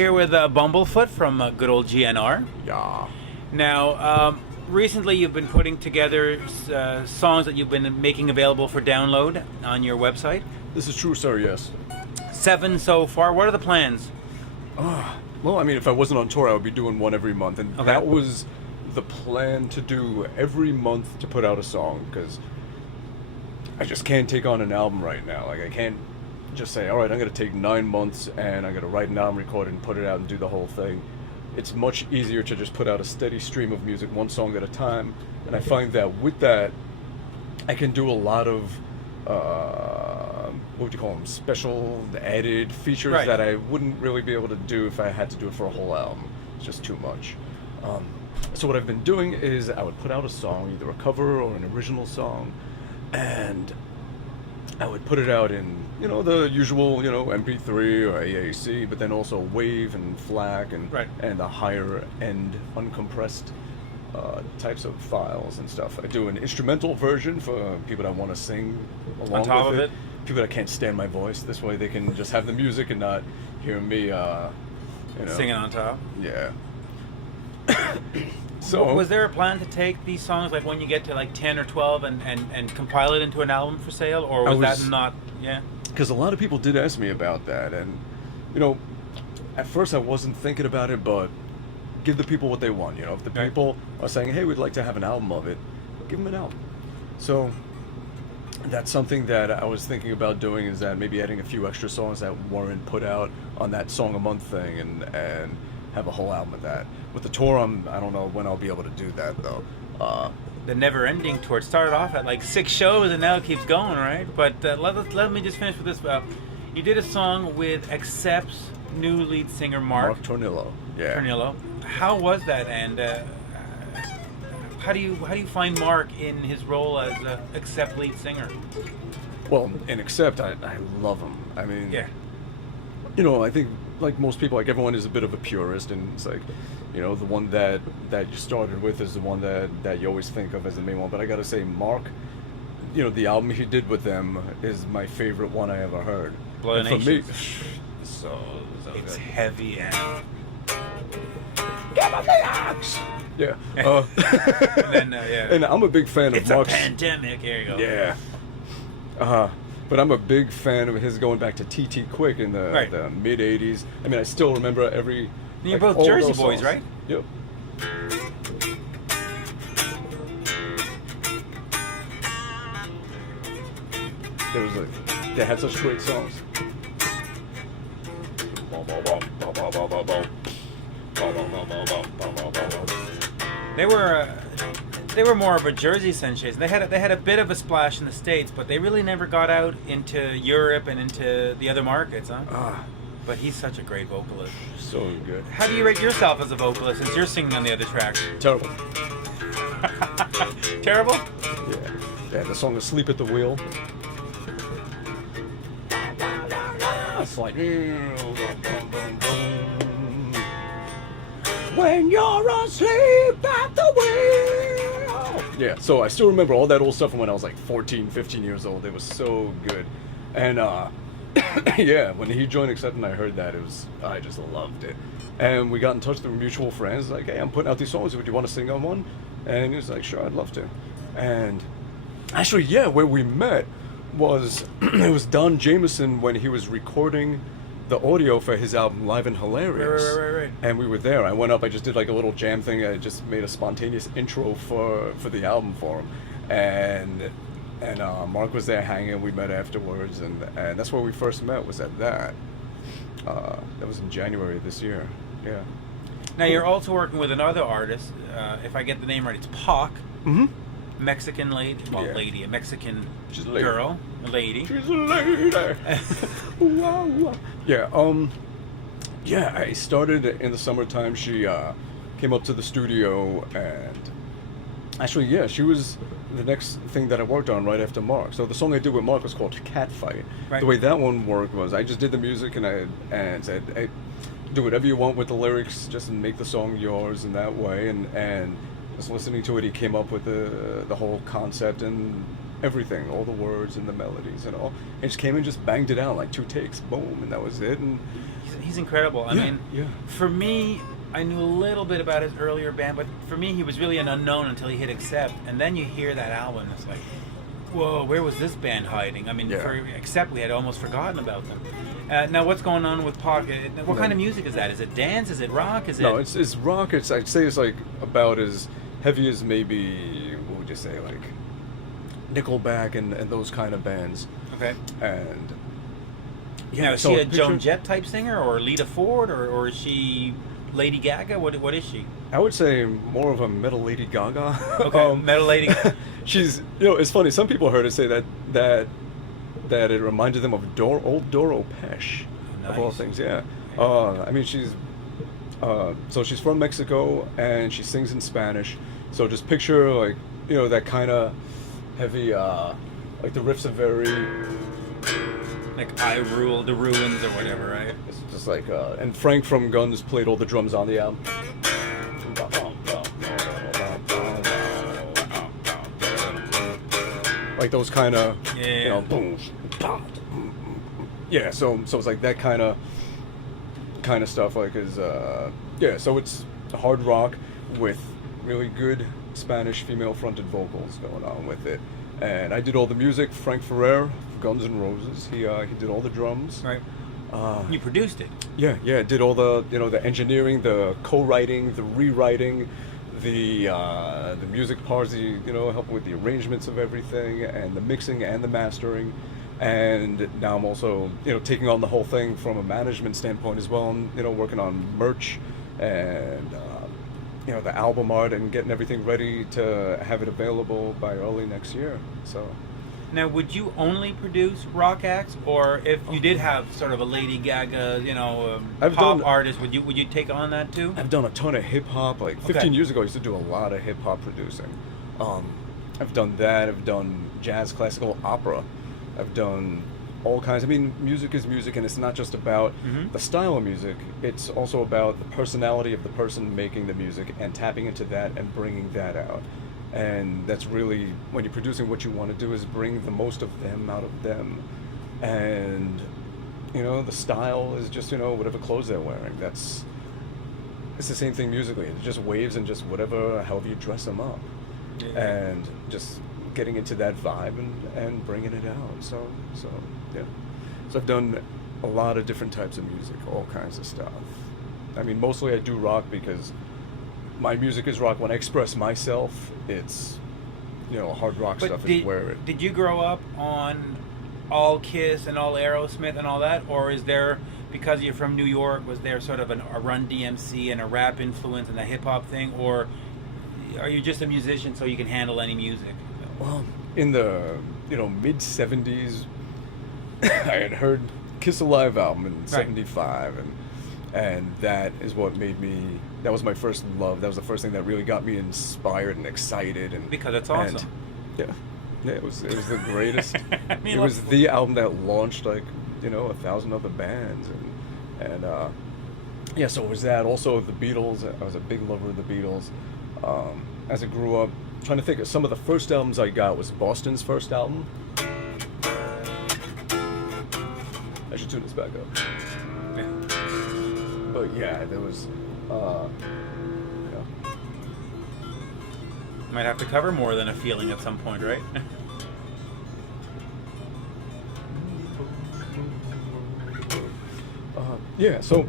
here with Bumblefoot from good old GNR. Yeah. Now, recently you've been putting together songs that you've been making available for download on your website. This is true, sir, yes. 7 so far. What are the plans? Well, I mean, if I wasn't on tour, I would be doing one every month. And Okay. that was the plan, to do every month to put out a song, because I just can't take on an album right now. Like, I can't just say, all right, I'm going to take 9 months and I'm going to write an album, record it, and put it out and do the whole thing. It's much easier to just put out a steady stream of music, one song at a time. And I find that with that, I can do a lot of, what would you call them, special added features Right. that I wouldn't really be able to do if I had to do it for a whole album. It's just too much. So what I've been doing is I would put out a song, either a cover or an original song, and I would put it out in, the usual, MP3 or AAC, but then also WAV and FLAC and Right. and the higher end uncompressed types of files and stuff. I do an instrumental version for people that want to sing along On top with of it. it? People that can't stand my voice. This way they can just have the music and not hear me, Singing on top. Yeah. So Was there a plan to take these songs, like when you get to like 10 or 12, and compile it into an album for sale, or was that not? Yeah. Because a lot of people did ask me about that, and at first I wasn't thinking about it, but give the people what they want. If the Right. people are saying, hey, we'd like to have an album of it, give them an album. So that's something that I was thinking about doing, is that maybe adding a few extra songs that weren't put out on that song a month thing, and have a whole album of that. With the tour, I don't know when I'll be able to do that, though. The never-ending tour. It started off at like 6 shows, and now it keeps going, right? But let me just finish with this. You did a song with Accept's new lead singer, Mark Tornillo. Yeah. Tornillo. How was that? And how do you find Mark in his role as Accept lead singer? Well, in Accept, I love him. I mean, Yeah. I think like most people, like everyone is a bit of a purist, and it's like, the one that you started with is the one that you always think of as the main one. But I gotta say, Mark, the album he did with them is my favorite one I ever heard. Blood And for me, Nations. so It's good. heavy and Give him the axe! Yeah. then yeah. And I'm a big fan of It's a Mark's. pandemic. Here you go. Yeah. But I'm a big fan of his going back to T.T. Quick in Right. the mid '80s. I mean, I still remember every. You're like, both all Jersey those boys, songs. right? Yep. They had such great songs. They were more of a Jersey sensation. They had a bit of a splash in the States, but they really never got out into Europe and into the other markets, huh? But he's such a great vocalist. So good. How do you rate yourself as a vocalist, since you're singing on the other tracks? Terrible. Terrible? Yeah. Yeah, the song "Asleep at the Wheel." It's like when you're asleep at the wheel. Yeah, so I still remember all that old stuff from when I was like 14, 15 years old. It was so good. And yeah, when he joined Accept and I heard that, I just loved it. And we got in touch with mutual friends, like, hey, I'm putting out these songs, would you want to sing on one? And he was like, sure, I'd love to. And actually, yeah, where we met was, it was Don Jameson when he was recording the audio for his album Live and Hilarious. Right. And we were there. I went up, I just did like a little jam thing. I just made a spontaneous intro for the album for him. And Mark was there hanging. We met afterwards, and that's where we first met, was at that. That was in January of this year. Yeah. Now you're also working with another artist. If I get the name right, it's Pac. Mm-hmm. Mexican lady, well, Yeah. lady, a Mexican She's a lady. girl, a lady. She's a lady. Wow, wow. Yeah. Yeah. I started in the summertime. She came up to the studio, and actually, yeah, she was the next thing that I worked on right after Mark. So the song I did with Mark was called "Catfight." Right. The way that one worked was I just did the music and said, hey, do whatever you want with the lyrics, just make the song yours in that way. And just listening to it, he came up with the whole concept, and everything, all the words and the melodies and all. And just came and just banged it out like 2 takes, boom, and that was it. And He's incredible. I mean, yeah. for me, I knew a little bit about his earlier band, but for me, he was really an unknown until he hit Accept. And then you hear that album, and it's like, whoa, where was this band hiding? I mean, for Accept, we had almost forgotten about them. Now, what's going on with Pocket? What kind of music is that? Is it dance? Is it rock? Is it? No, it's rock. I'd say it's like about as heavy as maybe, what would you say, like Nickelback and those kind of bands. Okay. And now, is she a Joan Jett type singer, or Lita Ford, or is she Lady Gaga? What is she? I would say more of a metal Lady Gaga. Okay, metal Lady Gaga. She's, it's funny. Some people heard her say that it reminded them of old Doro Pesh, of all things. Yeah. I mean, she's so she's from Mexico and she sings in Spanish. So just picture like that kind of heavy, like the riffs are very like I Rule the Ruins or whatever, right? It's just like and Frank from Guns played all the drums on the album. Like those kind of, boom, yeah. So it's like that kind of stuff. Like so it's hard rock with really good Spanish female-fronted vocals going on with it. And I did all the music. Frank Ferrer, Guns N' Roses. He did all the drums. Right. You produced it. Yeah. Did all the the engineering, the co-writing, the rewriting. The music parts, helping with the arrangements of everything, and the mixing and the mastering, and now I'm also taking on the whole thing from a management standpoint as well, and working on merch and the album art and getting everything ready to have it available by early next year. So. Now, would you only produce rock acts, or if you did have sort of a Lady Gaga, pop artist, would you take on that too? I've done a ton of hip hop. Like 15 years ago, I used to do a lot of hip hop producing. I've done that. I've done jazz, classical, opera. I've done all kinds. I mean, music is music, and it's not just about the style of music. It's also about the personality of the person making the music and tapping into that and bringing that out. And that's really, when you're producing, what you want to do is bring the most of them out of them. And, the style is just, whatever clothes they're wearing. It's the same thing musically. It's just waves and just however you dress them up. Yeah. And just getting into that vibe and bringing it out. So, yeah. So I've done a lot of different types of music, all kinds of stuff. I mean, mostly I do rock because my music is rock. When I express myself, it's, hard rock stuff is where it... Did you grow up on all Kiss and all Aerosmith and all that? Or is there, because you're from New York, was there sort of a Run DMC and a rap influence and a hip-hop thing? Or are you just a musician so you can handle any music? Well, in the, mid-'70s, I had heard Kiss Alive album in '75, and that is what made me... That was my first love. That was the first thing that really got me inspired and excited. And because it's awesome. And, it was the greatest. I mean, it was the album that launched 1,000 other bands, and so it was that. Also the Beatles. I was a big lover of the Beatles. As I grew up, trying to think of some of the first albums I got was Boston's first album. I should tune this back up. But yeah, there was. Might have to cover more than a feeling at some point, right? So